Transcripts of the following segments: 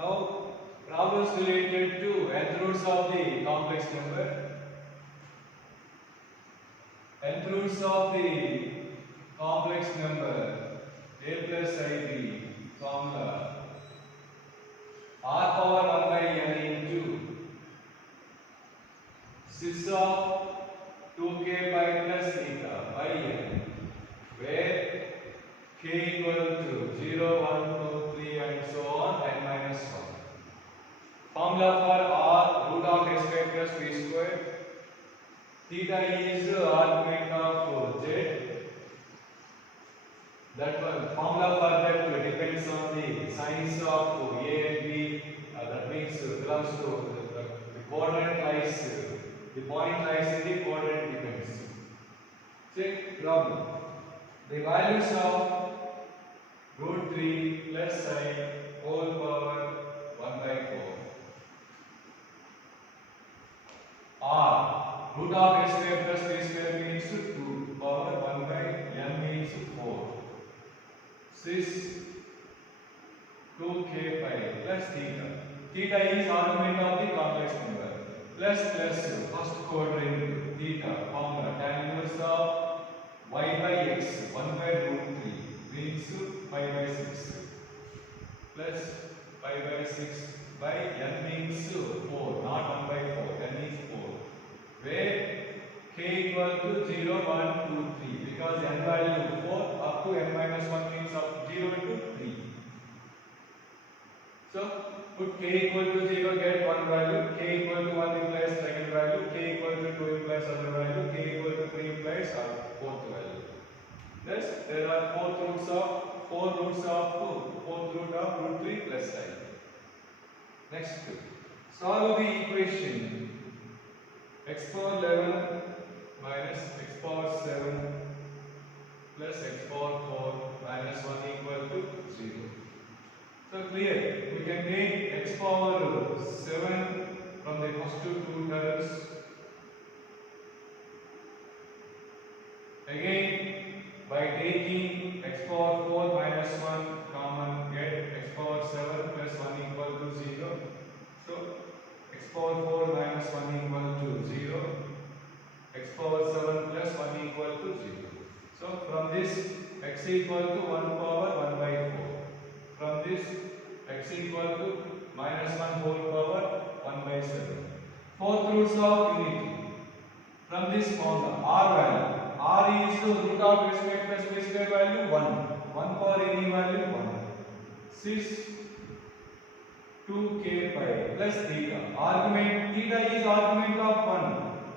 Now problems related to nth roots of the complex number. Nth roots of the complex number a plus ib formula r power 1 by n into 6 of 2k by plus theta by n, where k equal to 0, 1, 2, 3 and so on n minus 1. Formula for r root of s square plus b square. Theta is argument of z. That one formula for that depends on the signs of a and b. That means belongs to the quadrant lies. The point lies in the quadrant depends. Check problem. The values of root 3 plus I whole power 1 by 4 are root of s square plus b square means 2 power 1 by n means 4. 6 2k pi plus theta. Theta is argument of the complex number. Plus first quadrant theta formula tan inverse of y by x 1 by root 3 means pi by 6 plus pi by 6 by n means 4, not 1 by 4, n is 4, where k equal to 0, 1, 2, 3 because n value 4 up to n minus 1 means of 0 to 3. So put k equal to 0, get one value, k equal to 1 implies second value, k equal to 2 implies other value, k equal to 3 implies fourth value. Thus there are four roots of fourth root of root 3 plus I. Next, solve the equation x power 11 minus x power 7 plus x power 4 minus 1 equal to 0. So clear, we can make x power 7 from the first two terms. Again, by taking x power 4 minus 1 common, get x power 7 plus 1 equal to 0. So x power 4 minus 1 equal to 0. X power 7 plus 1 equal to 0. So from this x equal to 1 power 1 by 4. From this x equal to minus 1 whole power 1 by 7. Fourth roots of unity. From this formula r value. R is the root of s square plus b square value 1. 1 power any value 1. 6 2k pi plus theta. Argument theta is argument of 1.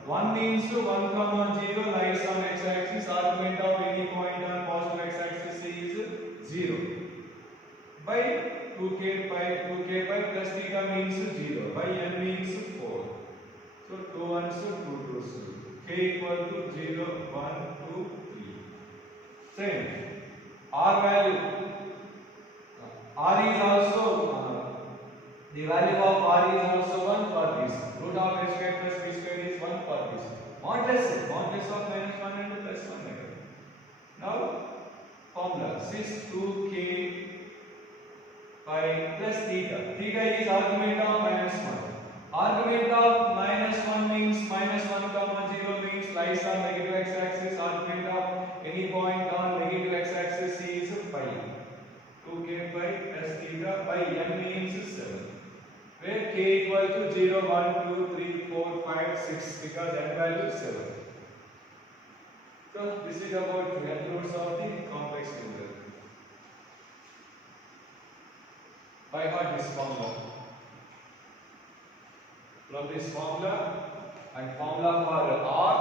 1 means 1 comma 0 lies on x axis. Argument of any point on positive x axis is 0. By 2k pi plus theta means 0. By n means 4. So 2 ones 2 twos. K equal to 0, 1, 2, 3. Same. R value. R is also the value of R is also 1 for this. Root of s square plus b square is 1 for this. Modulus of minus 1 and plus 1 again. Now formula 6 2k pi plus theta. Theta is argument of minus 1. Argument of minus 1 means minus 1 comma 0 means lies on negative x axis. Argument of any point on negative x axis is pi. 2k pi plus theta by n means 7. Where k equal to 0, 1, 2, 3, 4, 5, 6 because n value is 7. So this is about the nth roots of the complex number. By heart this formula. From this formula and formula for r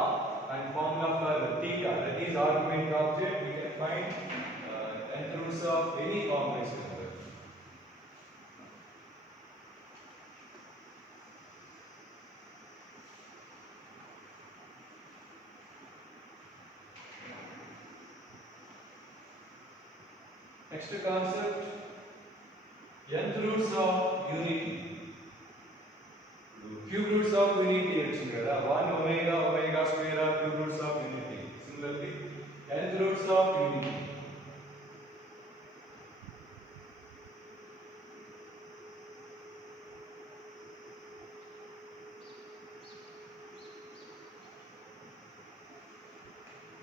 and formula for theta, that is argument object, we can find nth roots of any complex number. Next concept, nth roots of unity. Cube roots of unity వచ్చింది కదా 1 omega square are cube roots of unity. Similarly nth roots of unity.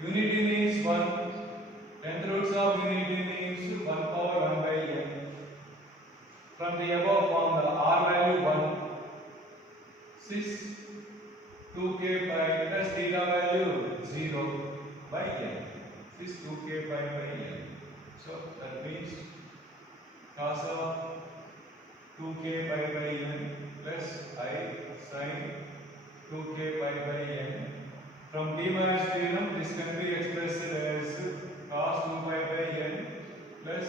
Unity means 1. Nth roots of unity means 1 power 1 by n. From the above formula, r value 1, 6, 2k pi plus theta value 0 by n. 6 2k pi by n. So that means cos of 2k pi by n plus I sin 2k pi by n. From Riemann theorem, this can be expressed as cos 2 pi by n plus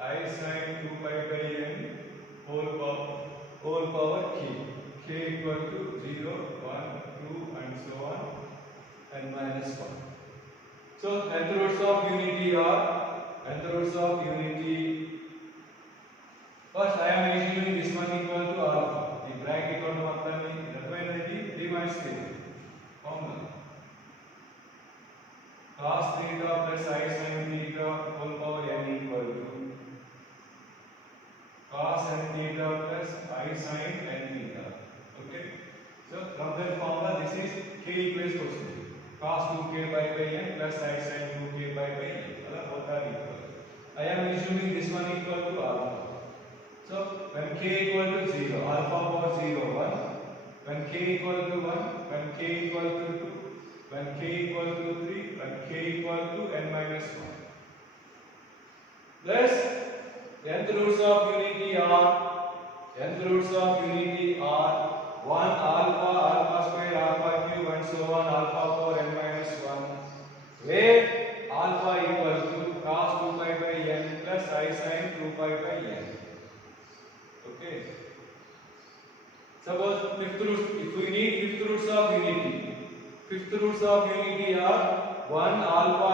I sin 2 pi by n whole power k equal to 0, 1, 2 and so on and minus 1. So nth roots of unity are first I am assuming this one equal to alpha. The bracket on the Riemann theorem formula. Cos theta plus I sin theta whole power n equal to cos n theta plus I sin n theta. Okay. So from that formula, this is k equals to cos 2k by n plus I sin 2k by n. Both are equal. I am assuming this one equal to alpha. So when k equal to 0, alpha power 0, 1. When k equal to 1, when k equal to 2, when k equal to 3, when k equal to n minus 1. Plus nth roots of unity are 1 alpha square, alpha cube and so on, alpha power n minus 1, where alpha equal to cos 2 pi by n plus I sin 2 pi by n. Okay. Suppose if we need fifth roots of unity are 1 alpha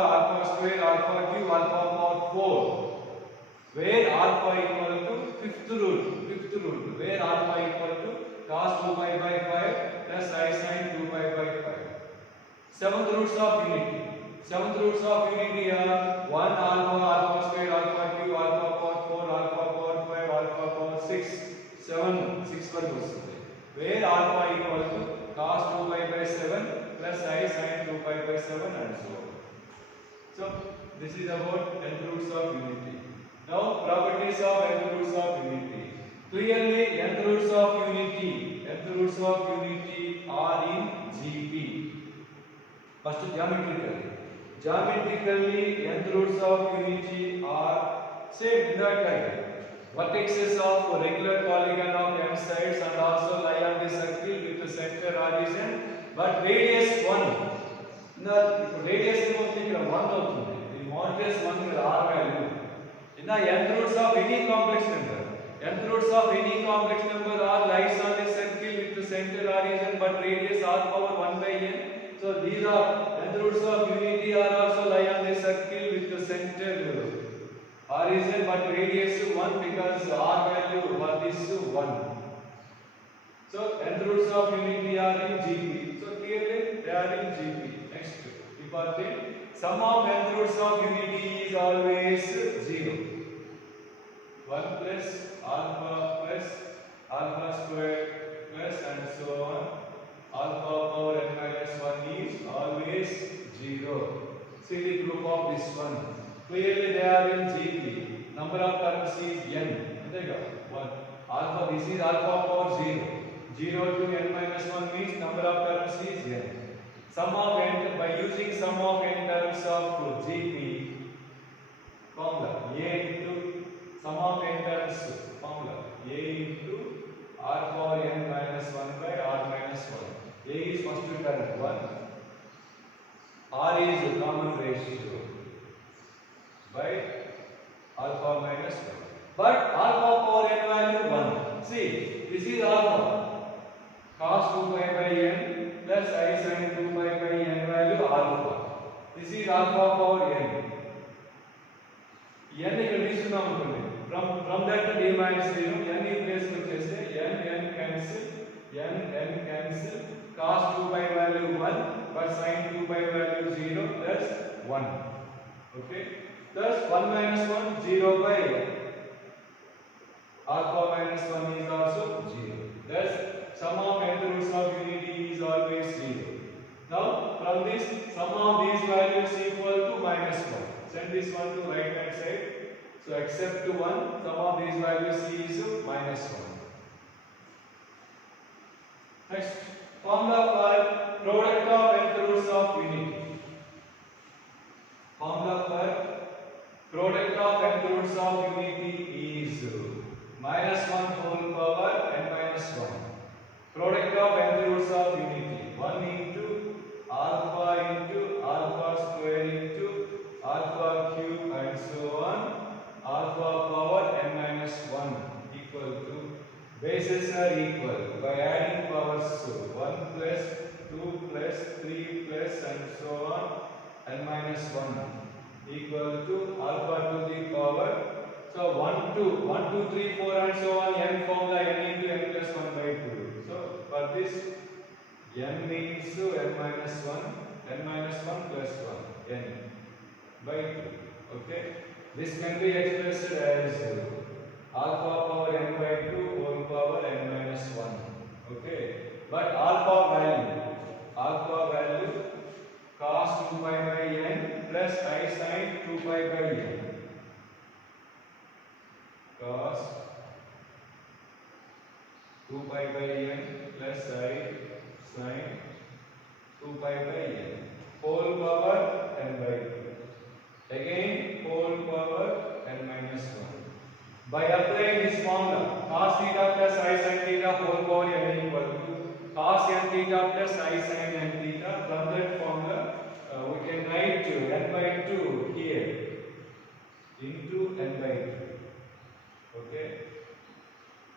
square, alpha cube, alpha power 4, where alpha equal to fifth root, where alpha equal to cos 2 pi by 5 plus I sin 2 pi by 5. Seventh roots of unity are 1 alpha square, alpha cube, alpha power 4, alpha power 5, alpha power 6, 6 per वस्तुते, where alpha equal to cos 2 pi by 7 plus I sin 2 pi by 7 and so on. So this is about nth roots of unity. Now properties of nth roots of unity. Clearly nth roots of unity are in GP. First geometrically nth roots of unity are same in that type. Vertices of regular polygon of m sides and also lie on the circle with the center origin, but radius 1. Now radius is 1 అవుతుంది. The modulus 1 is r value. In the nth roots of any complex number are lies on the circle with the center origin, but radius r power 1 by n. So these are nth roots of unity are also lie on the circle with the center origin, but radius 1 because r value for this 1. So nth roots of unity are in GP. So clearly they are in GP. Next important, sum of nth roots of unity is always 0. 1 plus alpha square plus and so on, alpha power n minus 1 is always 0. See the proof of this one. Clearly they are in GP. Number of terms is n. 1. Alpha, this is alpha power 0. 0 to n minus 1 means number of terms is n. Sum of n, by using sum of n terms of GP formula, a into sum of n terms formula, a into r power n minus 1 by r minus 1. A is first term 1. R is common ratio by alpha minus 1. But alpha power n value 1. See, this is alpha. Cos 2 pi by n plus I sin 2 pi by n value alpha. This is alpha power n. N ఇక్కడ తీసుకున్నాం అనుకోండి. From that Riemann theorem, n ఈ place లో చేస్తే n cancel. Cos 2 pi value 1 but sin 2 pi value 0, that's 1. Okay. Thus 1 minus 1 0 by alpha minus 1 is also 0. Thus sum of nth roots of unity is always 0. Now from this sum of these values this one to right hand side. So except 1, sum of these values is -1. Next, formula for product of nth roots of unity. Formula for product of nth roots of unity is -1 whole power n minus 1. Product of nth roots of unity 1 into alpha square into alpha cube and so on, alpha power n minus 1 equal to, bases are equal by adding powers, so 1 plus 2 plus 3 plus and so on n minus 1 equal to alpha to the power, so 1 2 3 4 and so on, n formula n into n plus 1 by 2. So for this n means n minus 1 plus 1 n by 2. Okay, this can be expressed as alpha power n by 2 whole power n minus 1. Okay, but alpha value cos 2 pi by n plus I sin 2 pi by n, cos 2 pi by n plus I sin 2 pi by n whole power n by 2, again whole power n minus 1. By applying this formula, cos theta plus I sin theta whole power n equal to cos n theta plus I sin n theta. From that formula, we can write n by 2 here into n by 2. Okay,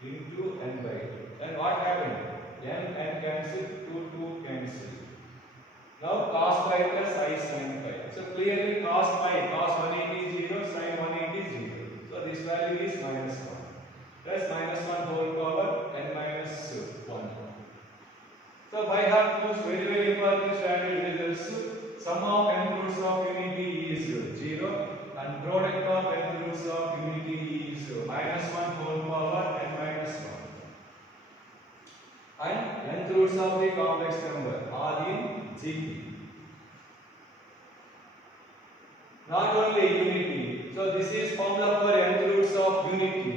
into n by 2. Then what happened? N cancel, 2 cancel. Now cos pi plus I sin pi. So clearly cos 180 0, sin 180 0. So this value is -1 plus -1 whole power n minus 1. So by heart rules, very important standard results. Sum of n roots of unity is 0 and product of n roots of unity is -1 whole power n minus 1. And nth roots of the complex number are in GP. Not only unity, so this is formula for nth roots of unity.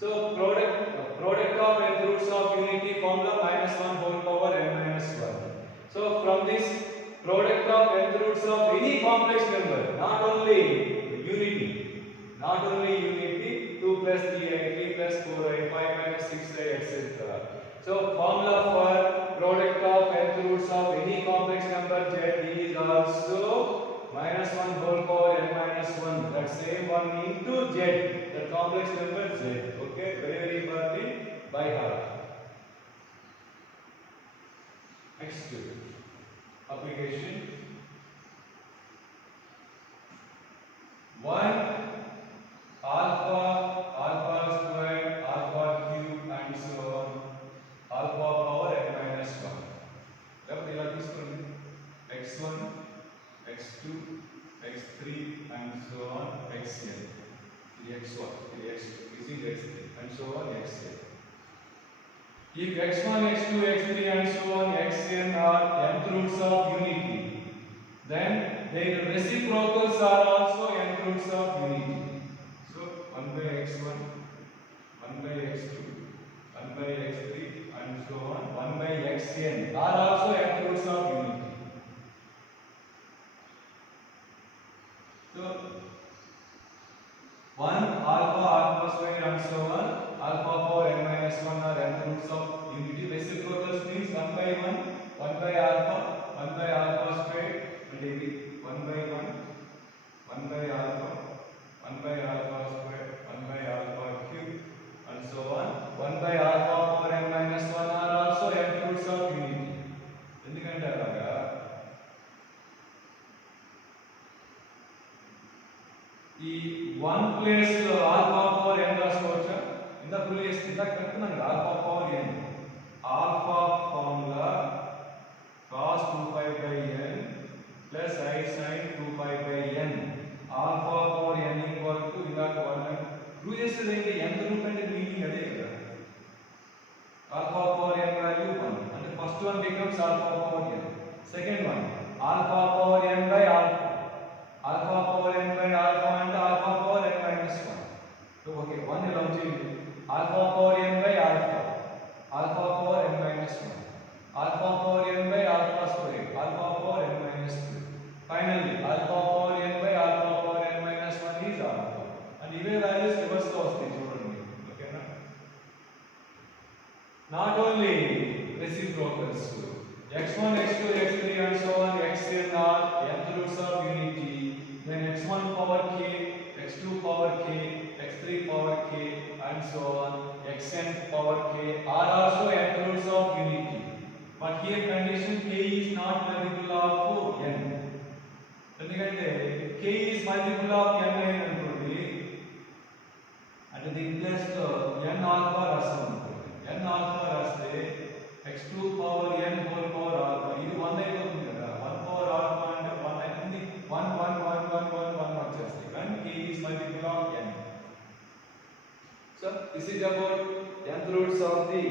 So product of nth roots of unity formula -1 whole power n minus 1. So from this product of nth roots of any complex number, not only unity, 2 plus 3i, 3 plus 4i, 5 minus 6i, etc. So formula for product of nth roots of any complex number z is also -1 whole power n minus 1. That same one into z, the complex number z. Okay, very important by heart. Next application. 1 alpha square, alpha cube and so on, alpha power n minus 1. Level ఇలా తీసుకోండి, x1 x2 x3 and so on xn. ఇది x1, ఇది x2, this is x3 and so on xn. If x1 x2 x3 and so on xn are nth roots of unity, then their reciprocals are also nth roots of unity. So 1 by x1, 1 by x2, 1 by x3 and so on 1 by xn are also nth roots of unity. So 1 alpha square and so on, alpha power n minus 1 are nth roots of unity. Reciprocals means 1 by 1, 1 by alpha square, and again 1 by 1, 1 by alpha, 1 by alpha square, 1 by alpha cube and so on. 1 by alpha power n minus 1 are also nth roots of unity. ఎందుకంటే అలాగా ఈ 1 place లో alpha power n రాసుకోవచ్చా? ఇందా place ఇందా కట్టున్నాను alpha power n. Alpha formula cos 2 pi by n plus I sin 2 pi by n. Alpha power n equal to ఇందాక 1 prove చేసేది ఎంత రూట్ అంటే మీనింగ్ అదే కదా. ఆల్ఫా పవర్ n వాల్యూ 1 అంటే first one becomes alpha power n. Second one alpha power n by alpha. Alpha power n by alpha okay, 1 along change. Alpha power n by alpha. Alpha power n minus 1. Alpha power n by alpha square. Alpha power n minus 2. Finally, alpha power n by alpha power n minus 1 is alpha. And even values reverse the children. Okay, na? Not only reciprocals, x1, x2, x3 and so on, xn are nth roots of unity. Then x1 power k, x2 power k, x3 power k and so on, xn power k are also nth roots of unity. But here condition k is not multiple of n. ఎందుకంటే k is multiple of n అనుకోండి అంటే దీని plus లో n alpha రాస్తాం అనుకోండి. n alpha రాస్తే x2 power n whole power alpha ఇది 1 అయిపోతుంది కదా. 1 పవర్ ఆల్ఫా అంటే 1 అవుతుంది. 1 1 1 1 1 1 వచ్చేస్తుంది. కానీ k is multiple of n. So this is about nth roots of the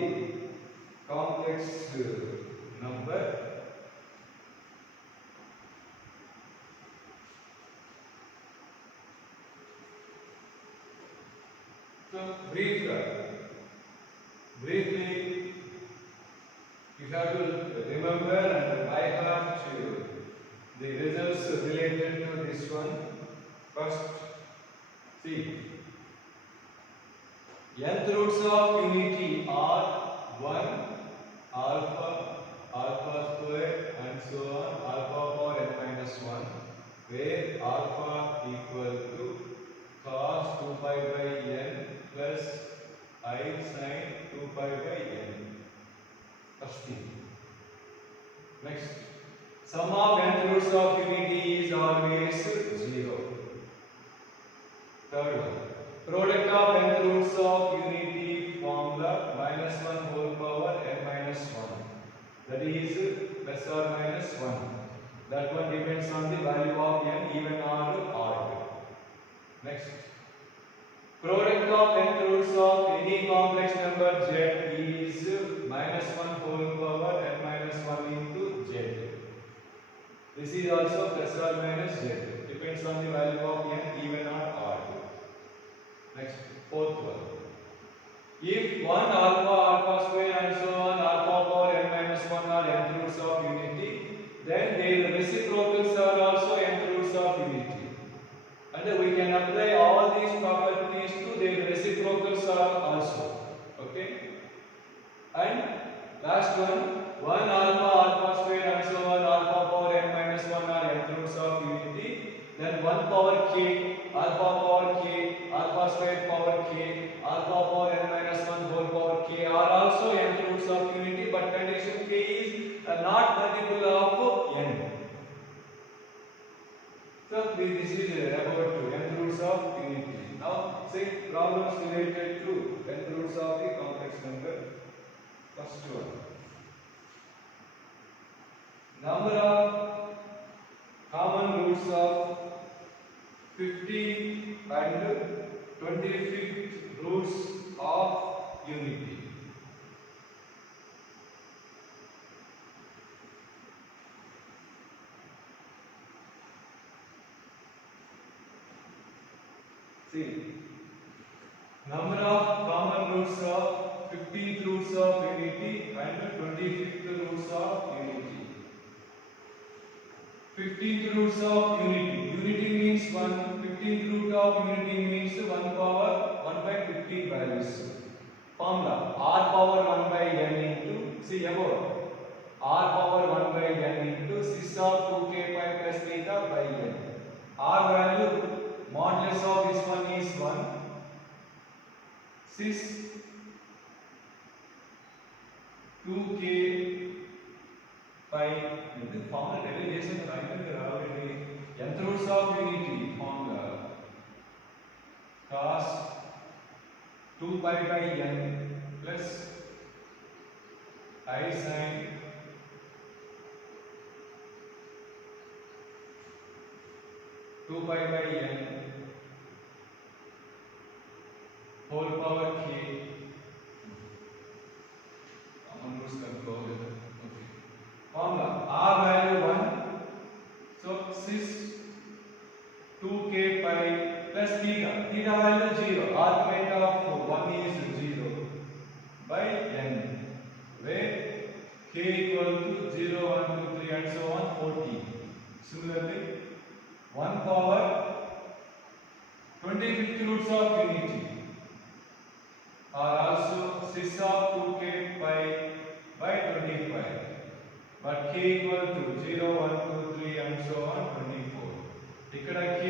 complex number. So briefly you have to remember and by heart the results related to this one. First, see, nth roots of unity are 1, alpha, alpha square and so on, alpha power n minus 1, where alpha equal to cos 2 pi by n plus I sin 2 pi by n. First thing. Next, sum of nth roots of unity is always 0. Third one, product of nth roots of unity formula minus 1 whole power n minus 1. That is plus or minus 1. That one depends on the value of n, even or odd. Next, product of nth roots of any complex number z is minus 1 whole power n minus 1 into z. This is also plus or minus z. Depends on the value of n, even or odd. Next, fourth one. If 1 alpha, alpha square and so on, alpha power n minus 1 are nth roots of unity, then their reciprocals are also nth roots of unity. And we can apply all these properties to their reciprocals also. Okay? And last one, 1 alpha, alpha square and so on, alpha power n minus 1 are nth roots of unity. Then 1 power k, alpha power k, alpha square power k, alpha power n minus 1 whole power k are also nth roots of unity, but condition k is not multiple of n. So this is about nth roots of unity. Now say problems related to nth roots of the complex number. First one, number of common roots of 15th and 25th roots of unity. See, number of common roots of 15th roots of unity and 25th roots of unity. 15th roots of unity. Unity means 1. 15th root of unity means 1 power 1 by 15 values. Formula r power 1 by n into, see above, r power 1 by n into 6 of 2k pi plus theta by n. R value modulus of this one is 1. 6 2k pi the formula derivation right in the already nth roots of unity formula cos 2 pi by n plus I sin 2 pi by n whole power k. Common roots control. Okay. Formula r value 1. So 6 2k pi plus theta. Theta value 0. Argument of 25th roots of unity are also cis of 2k pi by 25, but k equal to 0, 1, 2, 3 and so on 24. ఇక్కడ k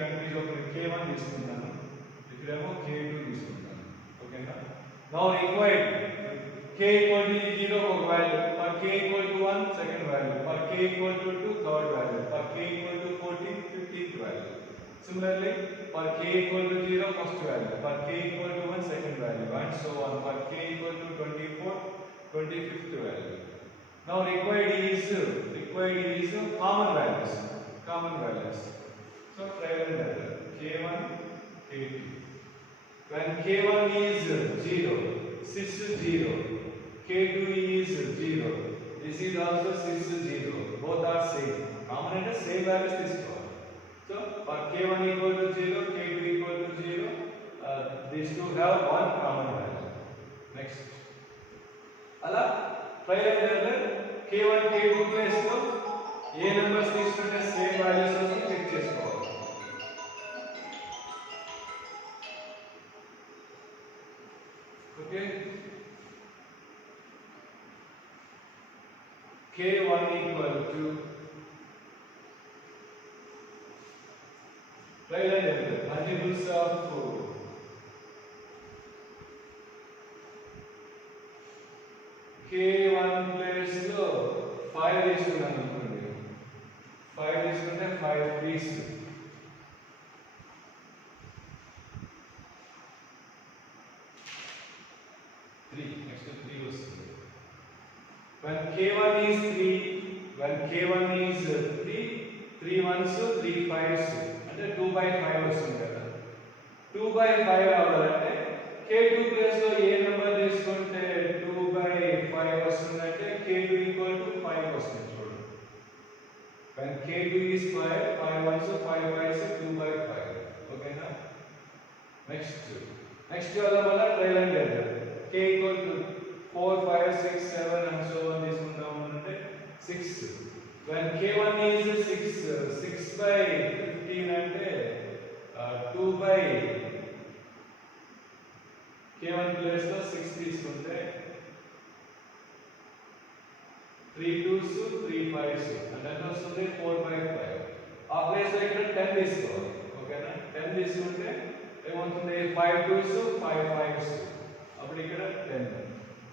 confuse అవుతుంది. k1 తీసుకుంటాను, ఇక్కడేమో k2 తీసుకుంటాను. ఓకేనా? Now required k equal to 0 ఒక value, for k equal to 1 second value, for k equal to 2 third value, for k equal to 14 15th value. Similarly, for k equal to 0 first value, for k equal to 1 second value and so on, for k equal to 24 25th value. Now required is common values. So trial and error k1 k2. When k1 is 0, cis 0, k2 is 0, this is also cis 0, both are same. Common and same values తీసుకోవాలి. So for k1 equal to 0, k2 equal to 0, these two have one common value. Next, అలా trial and error k1 k2 place లో ఏ numbers తీసుకుంటే same values వస్తాయి check చేసుకోవాలి. Okay, k1 equal to trial and error multiples of k1 place లో 5 తీసుకున్నాను అనుకోండి, 5 తీసుకుంటే 5 3s 3, next 3 వస్తుంది. When k1 is 3, 3 1s 3 5s అంటే 2/5 వస్తుంది కదా. 2/5 అవ్వాలంటే k2 ప్లేస్ లో ఏ నెంబర్ తీసుకుంటే 2/5 వస్తుందంటే k2 equal to 5 వస్తుంది చూడండి. When k2 is 5, 5 1s 5 5s 2/5. ఓకేనా? నెక్స్ట్ వల్ల మళ్ళీ trial and error k equal to 4 5 6 7 and so on తీసుకుంటాం అంటే 6. When k1 is 6/15 అంటే 2/k1 ప్లేస్ లో 6 తీసుకుంటే 3 2s 3 5s అంటే ఎంత వస్తుంది 4/5. ఆ ప్లేస్ లో ఇక్కడ 10 తీసుకోవాలి. ఓకేనా? 10 తీసుకుంటే ఏమవుతుంది 5 2s 5 5s అప్పుడు ఇక్కడ 10.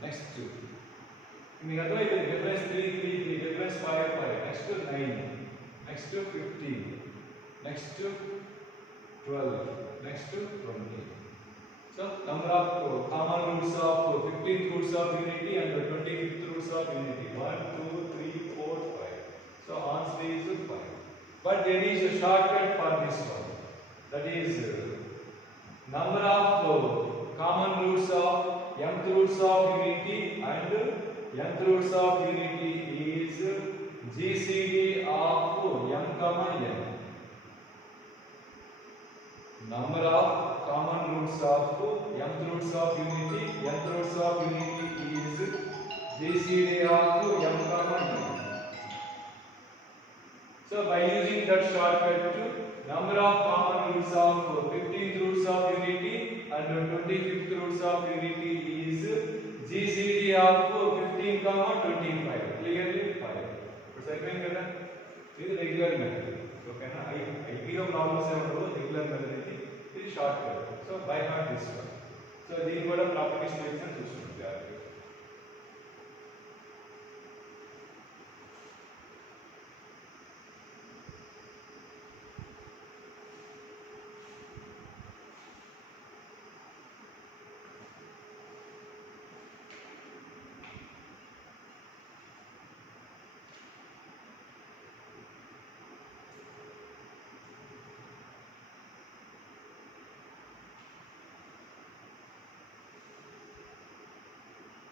నెక్స్ట్ మీకు అర్థమైంది difference 3 3 3 difference 5 5. Next 9, next 15, next 12, next 20. So number of common roots of 15th roots of unity and 25th roots of unity 1 2 3 4 5. So answer is 5. But there is a shortcut for this one. That is number of common roots of mth roots of unity and nth roots of unity is GCD of m comma n. Number of common roots of mth roots of unity, nth roots of unity is GCD of m comma n. So by using that shortcut, number of common roots of 15th roots of unity and 25th roots of unity is GCD of 15 comma 25. Clearly 5. ఇప్పుడు సరిపోయింది కదా? ఇది regular method. ఓకేనా? ఐపీలో problems ఏమో regular method ఇది short cut. So by heart this one. So దీని కూడా properties mention చూసుకుంటారు.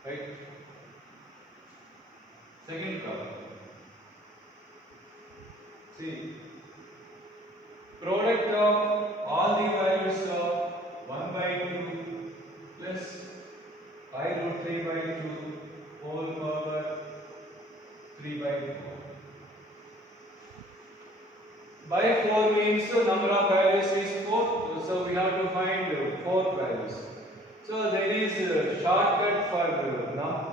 Right? Second problem. See, product of all the values of 1/2 plus I root 3/2 whole power 3/4. By 4 means the number of values is 4. So we have to find fourth values. So there is a shortcut for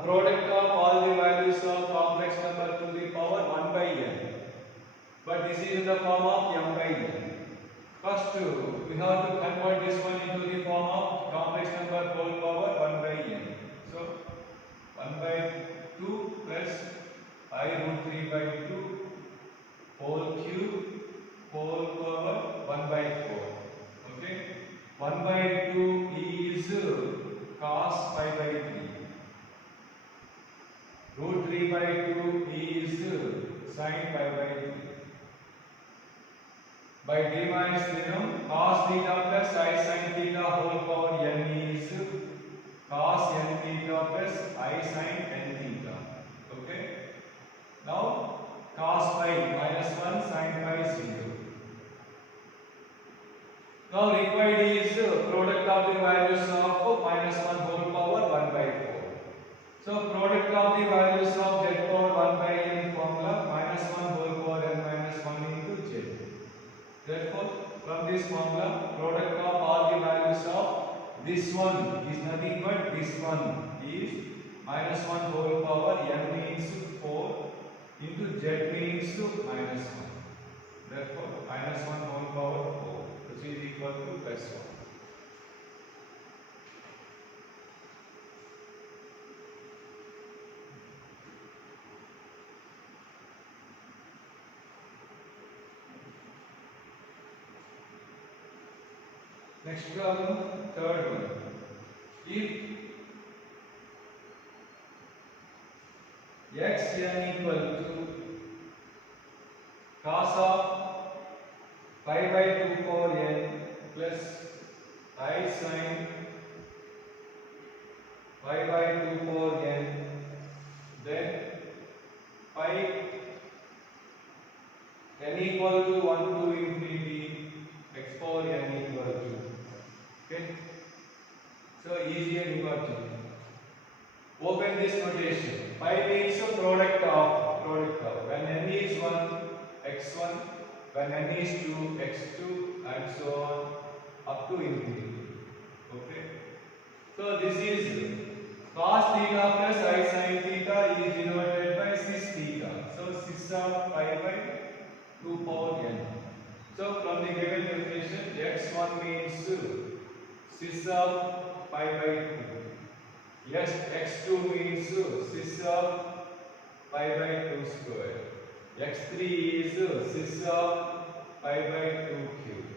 product of all the values of complex number to the power 1 by n. But this is in the form of m by n. First, we have to convert this one into the form of complex number whole power 1 by n. So 1 by 2 plus I root 3 by 2 whole cube whole power 1 by 4. Okay, 1 by 2 is cos pi by 3. Root 3 by 2 is sin pi by 3. By De Morgan's theorem, cos theta plus I sin theta whole power n is cos n theta plus I sin n theta. Okay. Now cos pi minus 1 sin pi 0. Now required is product of the values of minus 1 whole power 1 by 4. So product of the values of z power 1 by n formula minus 1 whole power n minus 1 into z. Therefore, from this formula, product of all the values of this one is nothing but this one is minus 1 whole power n means 4 into z means minus 1. Therefore, minus 1 whole power 4, which is equal to plus 1. Next problem, third one. If x n equal to cos of pi by 2 power n plus I sin pi by 2 power n, then pi n equal to 1 to infinity x power n equal to. Okay, so easy and you got it. Open this notation. Pi means a product of when n is 1 x1, when n is 2 x2 and so on up to infinity. Okay, so this is cos theta plus I sin theta is denoted by cis theta. So cis of pi by 2 power n. So from the given definition, x1 means cis of pi by 2. Yes, x2 means cis of pi by 2 square. x3 is cis of pi by 2 cube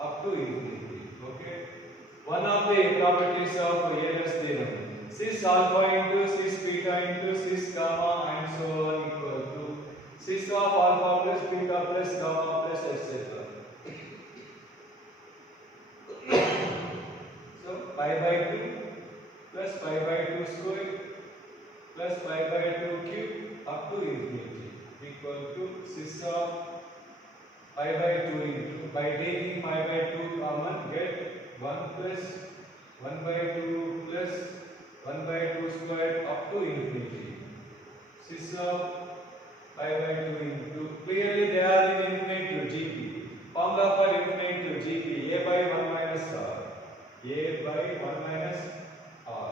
up to infinity. Okay. One of the properties of Euler's theorem, cis alpha into cis beta into cis gamma and so on equal to cis of alpha plus beta plus gamma plus etc. So pi by 2 plus pi by 2 square plus pi by 2 cube up to infinity equal to cis of pi by 2 into, by taking pi by 2 common, get 1 plus 1 by 2 plus 1 by 2 square up to infinity. Cis of pi by 2 into, clearly they are in infinitive GP. Formula for infinitive GP, a by 1 minus r. A by 1 minus r.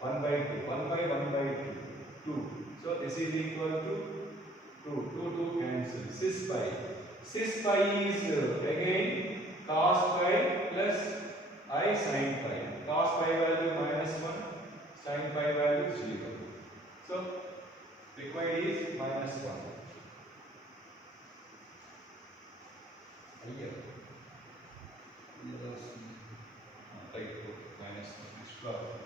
1 by 2. 1 by 1 by 2. 2. So this is equal to 2. 2 cancel. Cis pi. Cis pi is again cos pi plus I sin pi. Cos pi value minus 1, sin pi value 0. So required is minus 1. Here. Right, minus 1. Next problem.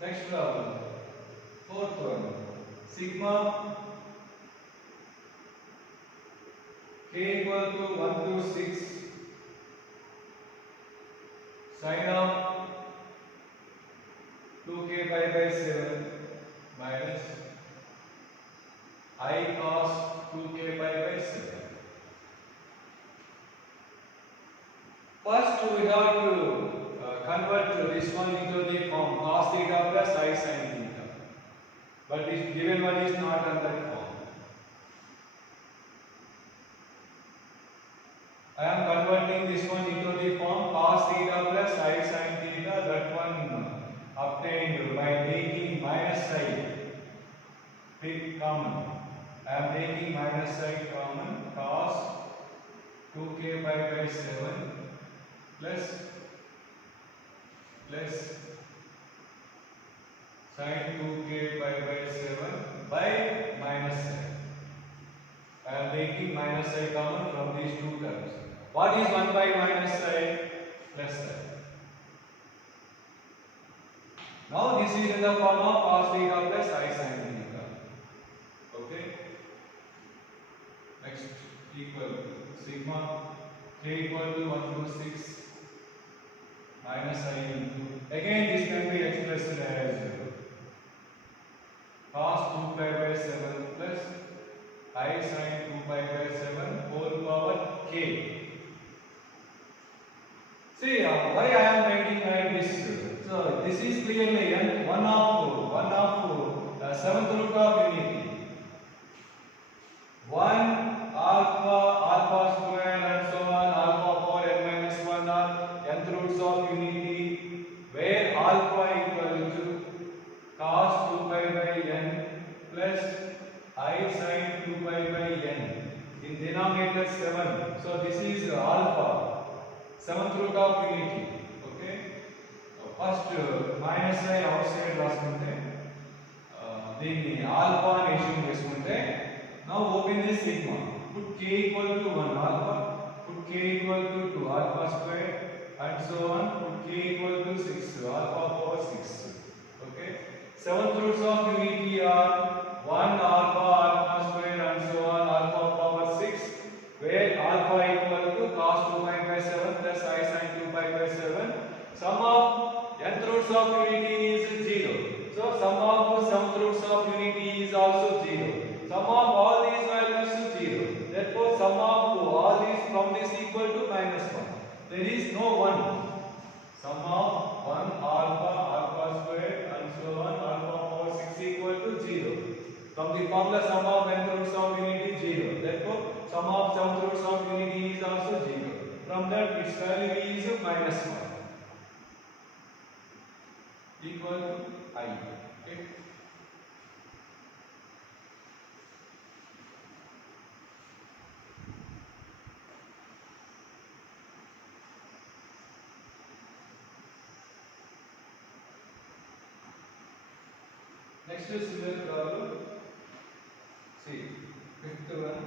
Next problem, fourth one, sigma k equal to 1 to 6 sin of 2k pi by 7 minus I cos 2k pi by 7. we have to convert this one into the form cos theta plus I sin theta. But this given one is not on that form. I am converting this one into the form cos theta plus I sin theta. That one obtained by taking minus I. Take common. I am taking minus I common. Cos 2k pi by 7 plus sin 2k pi by 7 by minus I. I am taking minus I common from these two terms. What is 1 by minus I? Plus I. Now this is in the form of cos theta plus I sin theta. Okay. Next, equal sigma k equal to 1 to 6 minus I into. Again, this can be expressed as cos 2 pi by 7 plus I sin 2 pi by 7 whole power k. See, why I am writing like this? So this is clearly one of seventh root of unity. 1 alpha square and so on, alpha power n minus 1 are nth roots of unity, where alpha equal to cos 2 pi by n plus I sin 2 pi by n. In denominator 7. So this is alpha, seventh root of unity. Okay. First minus I outside raskunte. Deenni alpha ani assume cheskunte. Now open this sigma. Put k equal to 1 alpha. Put k equal to 2 alpha square and so on. Put k equal to 6 alpha power 6. Okay. Seventh roots of unity are 1 alpha square and so on alpha power 6, where alpha equal to cos 2 pi by 7 plus I sin 2 pi by 7. Sum of nth roots of unity is 0. So sum of seventh roots of unity is also 0. Sum of all these values is 0. Therefore sum of all these from this equal to minus 1. There is no 1. Sum of 1 alpha square and so on alpha power 6 equal to 0. From the formula sum of nth roots of unity 0. Therefore sum of seventh roots of unity is also 0. From that its value is minus 1 equal to I. Okay. Next is similar problem. See, fifth one.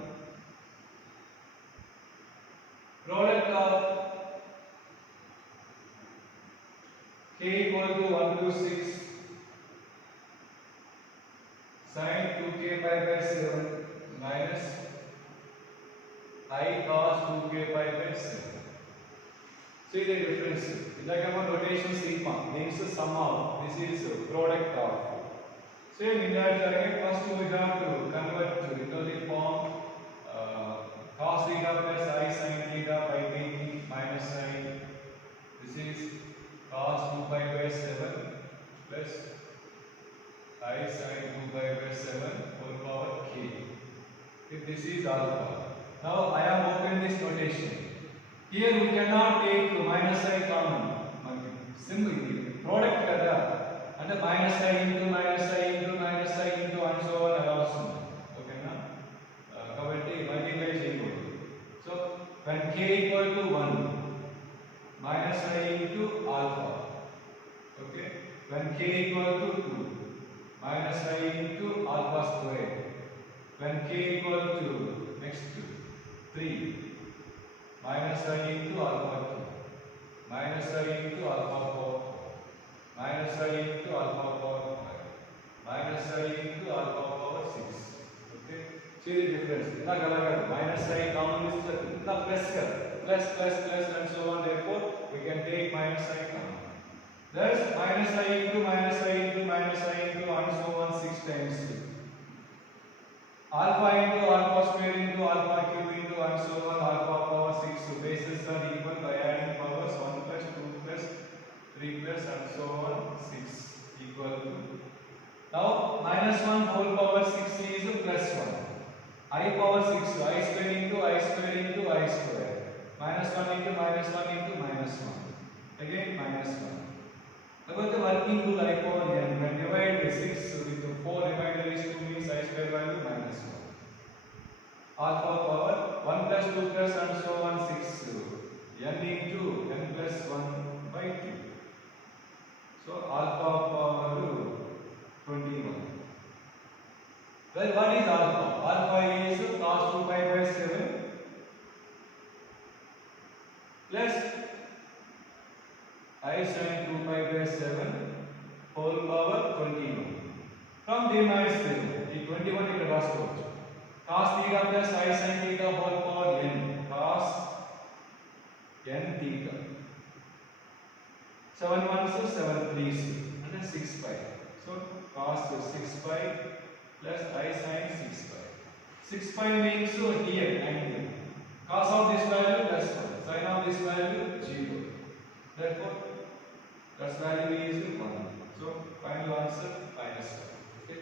Product of k equal to 1 to 6 sin 2k pi by 7 minus I cos 2k pi by 7. See the difference. Like about rotation sigma means the sum of. This is product of. Same in that again. First we have to convert into the form cos theta plus I sin theta by taking minus I. This is cos 2 pi by 7 plus I sin 2 pi by 7 whole power k. If this is alpha. Now I have opened this notation. Here we cannot take minus I common. Simply product kada and minus I into minus I into minus I into and so on ala vastundi. Okay na? Kabatti multiply cheyakodu. So when k equal to 1 minus I into alpha. Okay. When k equal to 2 minus I into alpha square. When k equal to next 3 minus I into alpha 2 minus I into alpha 4 minus I into alpha power 5 minus I into alpha power 6. Okay. See the difference. Inna galaga minus I common is inna plus and so on. Therefore we can take minus I common. Thus minus I into minus I into minus I into and so on 6 times. Alpha into alpha square into alpha cube into and so on alpha power 6. So bases are equal by adding powers 1 1 whole power 6 is plus 1. I power 6, I square into I square into I square. Minus 1 into minus 1 into minus 1. Again minus 1. About the working rule I power n, when divide 6 with 4 remainder is 2 means I square value minus 1. Alpha power 1 plus 2 plus and so on 6. N into n plus 1 by 2. So alpha power 21. Well, what is alpha? Alpha is cos 2 pi by 7 plus I sin 2 pi by 7 whole power 21. From the minus 7, the 21 ఇక్కడ రాసుకోవచ్చు. Cos theta plus I sin theta whole power n. Cos n theta. 7 1s 7 3s and 6 pi. So cos 6 pi plus I sin 6 pi. 6 pi means here angle. Cos of this value plus 1. Sin of this value 0. Therefore, that value is 1. So final answer minus 1. Okay.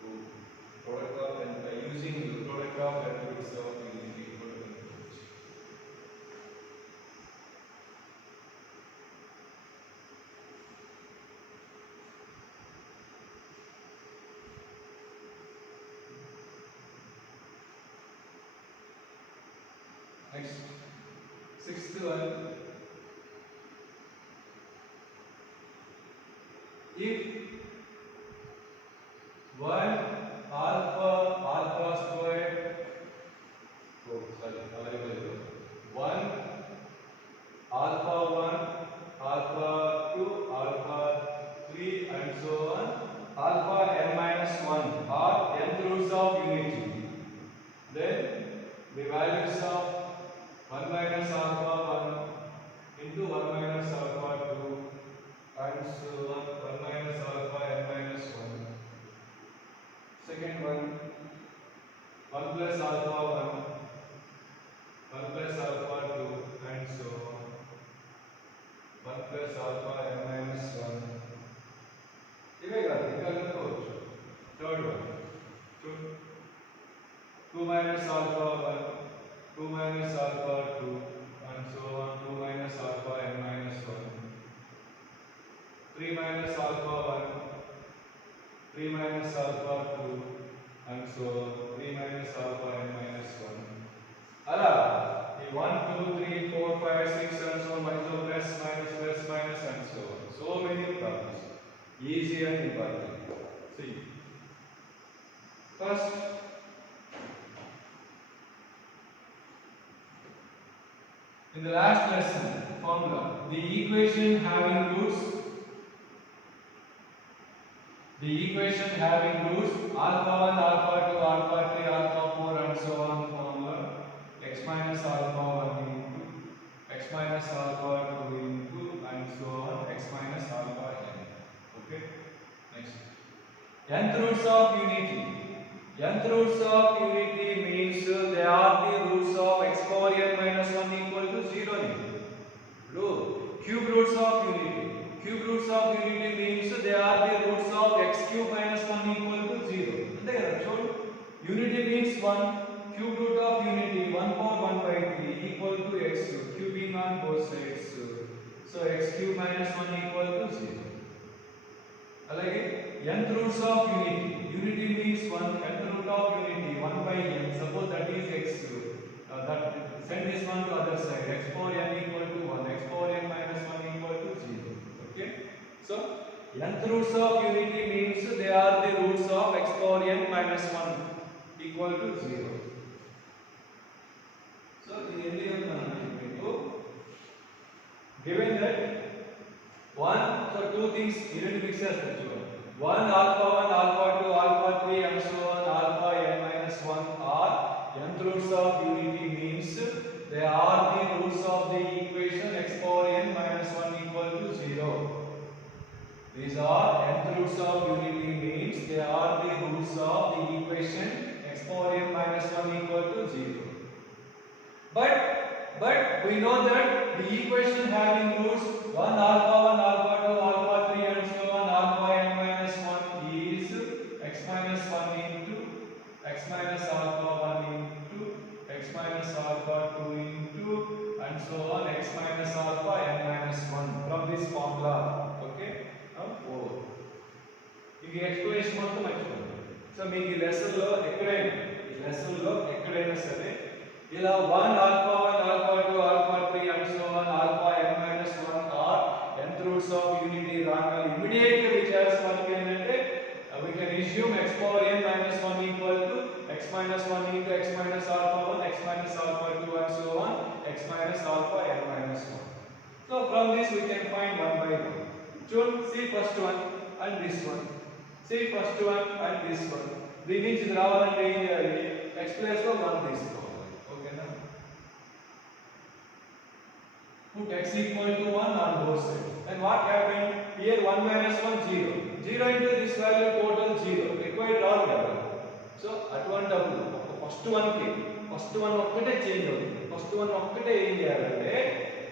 So, product of and by using the product of attributes of unity equal to approach. Next, sixth one. If 1 alpha square, available 1 alpha 1, alpha 2, alpha 3 and so on, alpha n minus 1 are nth roots of unity, then the values of 1 minus alpha 1 into 1 minus alpha 2 and so on, 1 minus alpha n minus 1. Second one, 1 plus alpha 1, 1 plus alpha 2 and so on, 1 plus alpha n minus 1. Third one, 2 minus alpha 1, 2 minus alpha 2 and so on, 2 minus alpha n minus 1. 3 minus alpha 1, 3 minus alpha 2 and so on, 3 minus alpha n minus 1. Ala, the 1, 2, 3, 4, 5, 6 and so on, plus minus and so on. So many problems. Easy and important. See. First, in the last lesson, formula, the equation having roots alpha 1, alpha 2, alpha 3, alpha 4 and so on, formula x minus alpha 1 into x minus alpha 2 into and so on, x minus alpha n. Okay. Next, nth roots of unity. Nth roots of unity means they are the roots of x power n minus 1 equal to 0. Cube roots of unity. Cube roots of unity means they are the roots of x cube minus 1 equal to 0. Unity means 1. Cube root of unity 1 power 1 by 3 equal to x cube. Cubing on both sides. So x cube minus 1 equal to 0. Again, nth roots of unity. Unity means 1. Nth root of unity 1 by n. Suppose that is x. That send this one to other side. X power n equal to 1. X power n minus 1 equal to 0. Okay. So nth roots of unity means they are the roots of x power n minus 1 equal to 0. So given that 1, so two things you need to mix as actual. 1 alpha 1, alpha 2, alpha 3 and so on, alpha n minus 1 are nth roots of unity means they are the roots of the equation x power n minus 1 equal to 0. These are nth roots of unity means they are the roots of the equation x power n minus 1 equal to 0. But we know that the equation having roots 1 alpha 1 alpha 2 alpha 3 and so on alpha n minus 1 is x minus 1 into x minus alpha 1 into x minus alpha 2 into and so on x minus alpha n minus 1 from this formula. Okay, now 4 ఇది explanation మొత్తం మర్చిపోండి. So మీకు ఈ lesson లో ఎక్కడైనా సరే ఇలా 1 alpha 1 alpha 2 alpha 3 and so on alpha n minus 1 or nth roots of unity రాగానే ఇమిడియట్ గా విచారించడానికి ఏంటంటే we can assume x power n minus 1 equal to x minus 1 into x minus alpha 1 x minus alpha 2 and so on x minus alpha n minus 1. So from this we can find one by one. Choose see first one and this one. See first one and this one. దీని నుంచి రావాలంటే ఏం చేయాలి? x place లో 1 తీసుకోవాలి. ఓకేనా? Put x equal to 1 on both sides. Then what happened? Here 1 minus 1 0. 0 into this value total 0. Required రాదు కదా. సో అటువంటప్పుడు ఫస్ట్ వన్ ఒక్కటే చేంజ్ అవుతుంది. ఫస్ట్ వన్ ఒక్కటే ఏం చేయాలంటే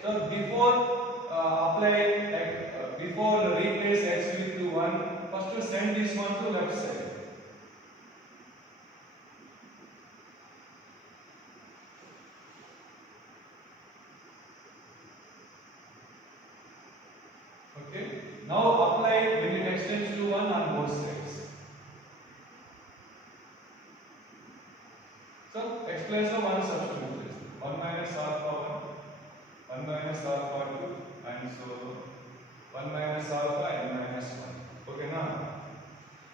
so before replace x with 1, first to send this one to left side. Okay, now apply when it extends to 1 on both sides. So x place of 1 substitute 1 minus alpha 1 minus alpha 2 and so 1 minus alpha n minus 1. Okay na?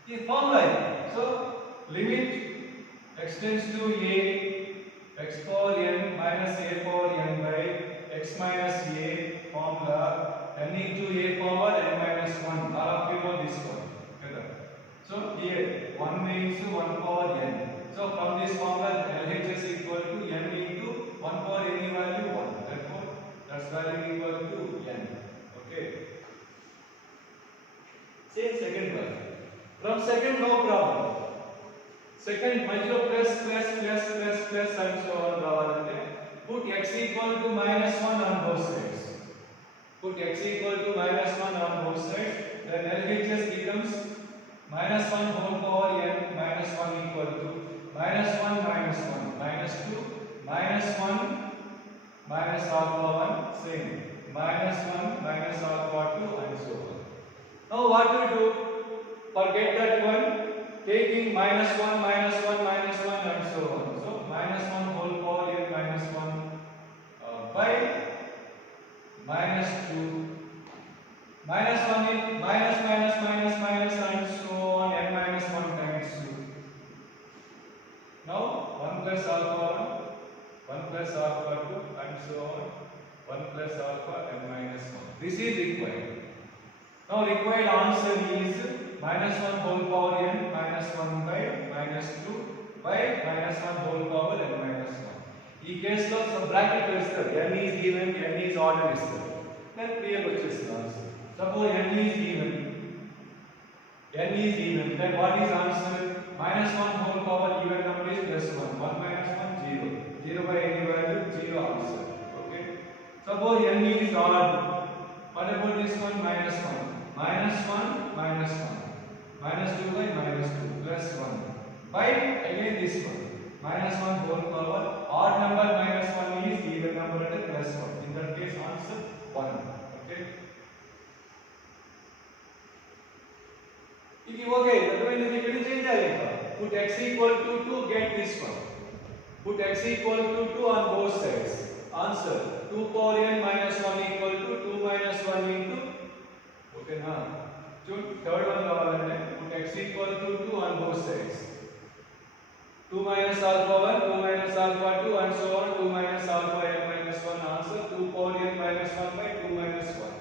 The formula. So limit extends to a x power n minus a power n by x minus a formula n into a power n minus 1. All of you know this one. Okay. So here 1 means 1 power n. So from this formula LHS equal to n into 1 power any value 1. Therefore that's value equal to n. Okay. Same second one. From second no problem. Second major plus and so on రావాలంటే put x equal to minus 1 on both sides. Put x equal to minus 1 on both sides. Then LHS becomes minus 1 whole power n minus 1 equal to minus 1 minus 1 minus 2 minus 1 minus alpha 1 same minus 1 minus alpha 2 and so on. Now what we do? Forget that one. Taking minus 1 minus 1 minus 1 and so on. So minus 1 whole power n minus 1 by minus 2 minus 1 in minus and so on n minus 1 times 2. Now 1 plus alpha 1 plus alpha 2 and so on 1 plus alpha n minus 1. This is required. Now required answer is minus 1 whole power n minus 1 by minus 2 by minus 1 whole power n minus 1. ఈ కేసులో bracket వేస్తారు n is given n is order ఇస్తారు then clear వచ్చేస్తుంది answer. Suppose n is even then what is answer? minus 1 whole power even number is plus 1 minus 1 0 by any value 0 answer. Okay, suppose n is odd. What about this one? minus 1 minus 2 by minus 2 plus 1 by again this one minus 1 whole power odd number minus 1 is even number at plus 1. In that case answer 1. Okay, ఇది okay. అర్థమైంది? ఇక్కడ change చేయాలి. Put x equal to 2 get this one. Put x equal to 2 on both sides. Answer 2 power n minus 1 equal to 2 minus 1 into. Okay na? Third one కావాలంటే put x equal to 2 on both sides. 2 minus alpha 1 2 minus alpha 2 and so on 2 minus alpha n minus 1. Answer 2 power n minus 1 by 2 minus 1.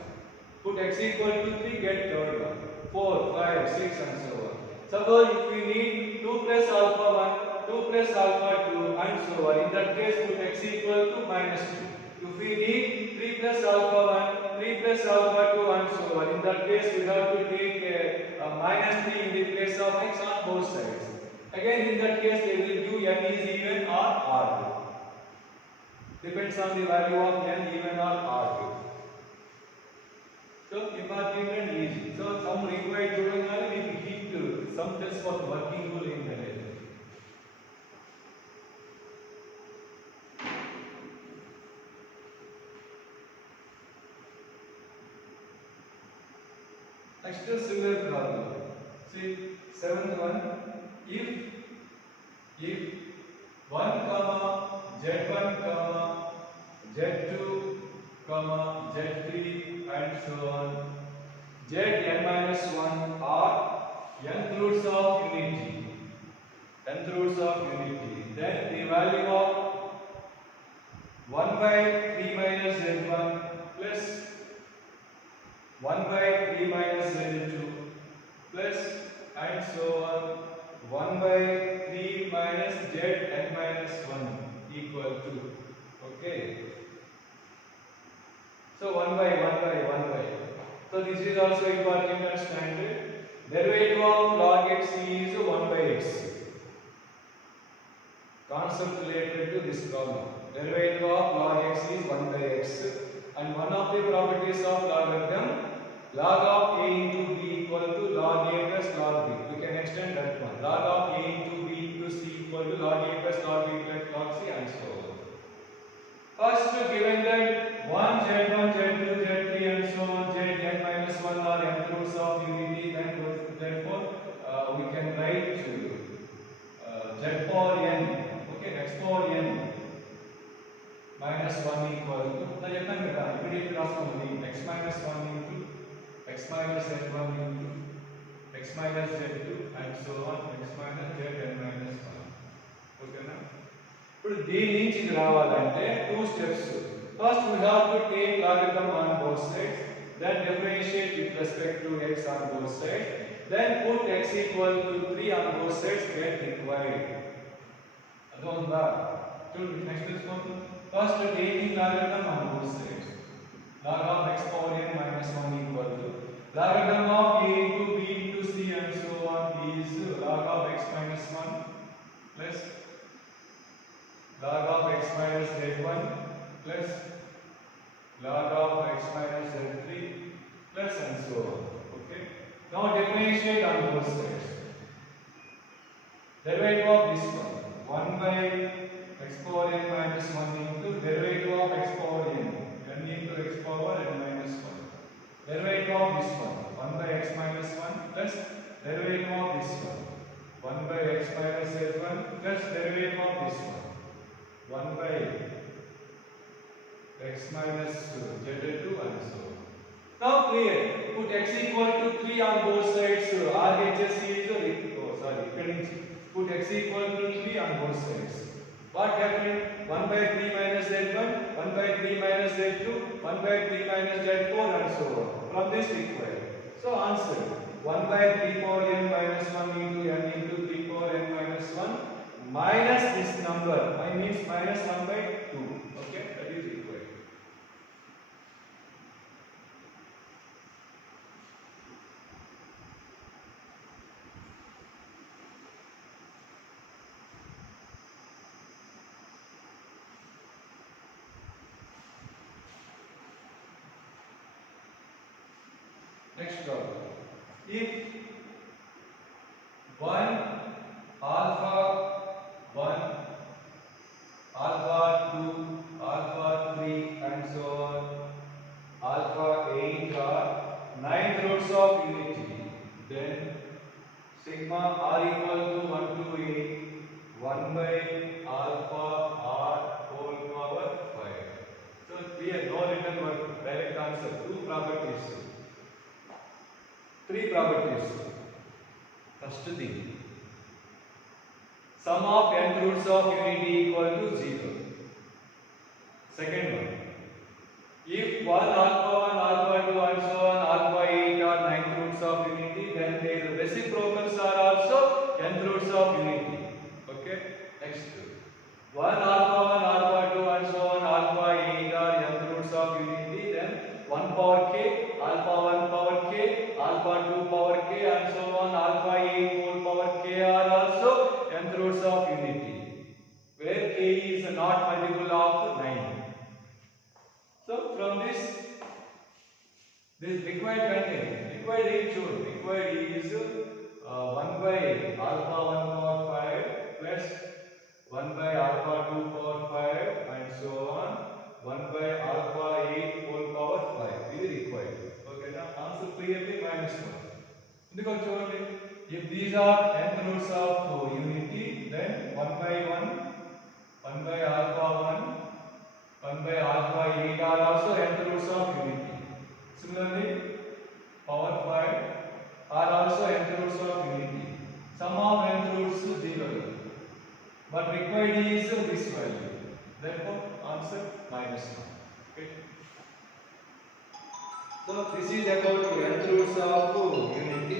Put x equal to 3 get third one 4 5 6 and so on. Suppose if we need 2 plus alpha 1 2 plus alpha 2 and so on, in that case put x equal to minus 2. If we need 3 plus alpha 1 3 plus alpha 2 and so on, in that case we have to take minus 3 in the place of x on both sides. Again in that case they will give n is even or odd. depends on the value of n, even or odd. So important and easy. So some required చూడంగానే మీకు hit some test for working rule ఏంటనేది. Next is similar problem. See seventh one. If 1 comma z1 comma z2 comma z3 and so on zn minus 1 are nth roots of unity, then the value of 1 by 3 minus z1 plus 1 by 3 minus z2 plus and so on 1 by 3 minus zn minus 1 equal to, okay. So 1 by. So this is also important and standard. Derivative of log x is 1 by x. Concept related to this problem. Derivative of log x is 1 by x. And one of the properties of logarithm, log of a into b equal to log a plus log b. We can extend that one. Log of a into b into c equal to log a plus log b plus log c and so on. First, given that 1 z1 z2 z3 and so on zn minus 1 are nth roots of unity, then therefore we can write z power n, okay, x power n minus 1 equal to now చెప్పాను కదా immediate రాసుకోండి x minus 1 into x minus z1 into x minus z2 and so on x minus zn minus 1, ఓకేనా. ఇప్పుడు దీని నుంచి ఇది రావాలంటే two steps. First we have to take logarithm on both sides, then differentiate with respect to x on both sides, then put x equal to 3 on both sides, get required. అదొందా చూడండి. Next తీసుకోండి. First taking logarithm on both sides, log of x power n minus 1 equal to logarithm of a into b into c and so on is log of x minus 1 plus log of x minus z1 plus log of x minus z3 plus and so on, okay. Now differentiate on both sides. Derivative of this one 1 by x power n minus 1 into derivative of x power n into x power n minus 1. Derivative of this one 1 by x minus 1 plus derivative of this one 1 by x minus z1 plus derivative of this one 1 by x minus z2 and so on. Now clear. Put x equal to 3 on both sides. RHS is put x equal to 3 on both sides. What happened? 1 by 3 minus z1, 1 by 3 minus z2, 1 by 3 minus z4 and so on. From this required. So answer 1 by 3 power n minus 1 into n into 3 power n minus 1 minus this number. I means minus 1 by 2. Okay, that is required. Next problem. If 1 alpha 1 alpha 2 alpha 3 and so on alpha 8 are 9 roots of unity, then sigma r equal to 1 to 8 1 by alpha r whole power 5. So clear, no written work, direct answer. Two properties, three properties. First thing, sum of n roots of unity equal to 0. Second one, if 1 alpha 1 alpha 2 and so on alpha 8 are 9 roots of unity, then their reciprocals are also n roots of unity. Okay. Next, 1 alpha 1 alpha 2 and so on alpha 8 are n roots of unity, then 1 power k alpha 1 power k alpha 2 power k and so on alpha 8 whole power k are also nth roots of unity, where k is not multiple of 9. This required content, required is shown. Required is 1 by alpha 1 power 5 plus 1 by alpha 2 power 5 and so on. 1 by alpha 8 whole power 5. This is required. Okay, now answer clearly minus 1. Because surely, if these are nth roots of unity, then 1 by 1, 1 by alpha 1, 1 by alpha 8 are also nth roots of unity. Similarly, power 5 are also nth roots of unity. Sum of nth roots is 0. But required is this value. Therefore, answer minus 1. Okay. So, this is about nth roots of unity.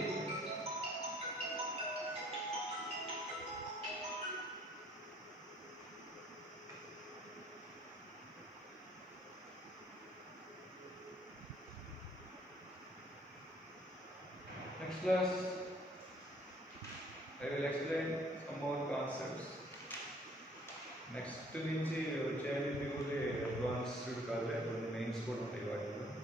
Next class, I will explain some more concepts. Next నుంచి వచ్చేది మీకు advanced కాదు, mains కూడా ఉంటాయి వాటిలో.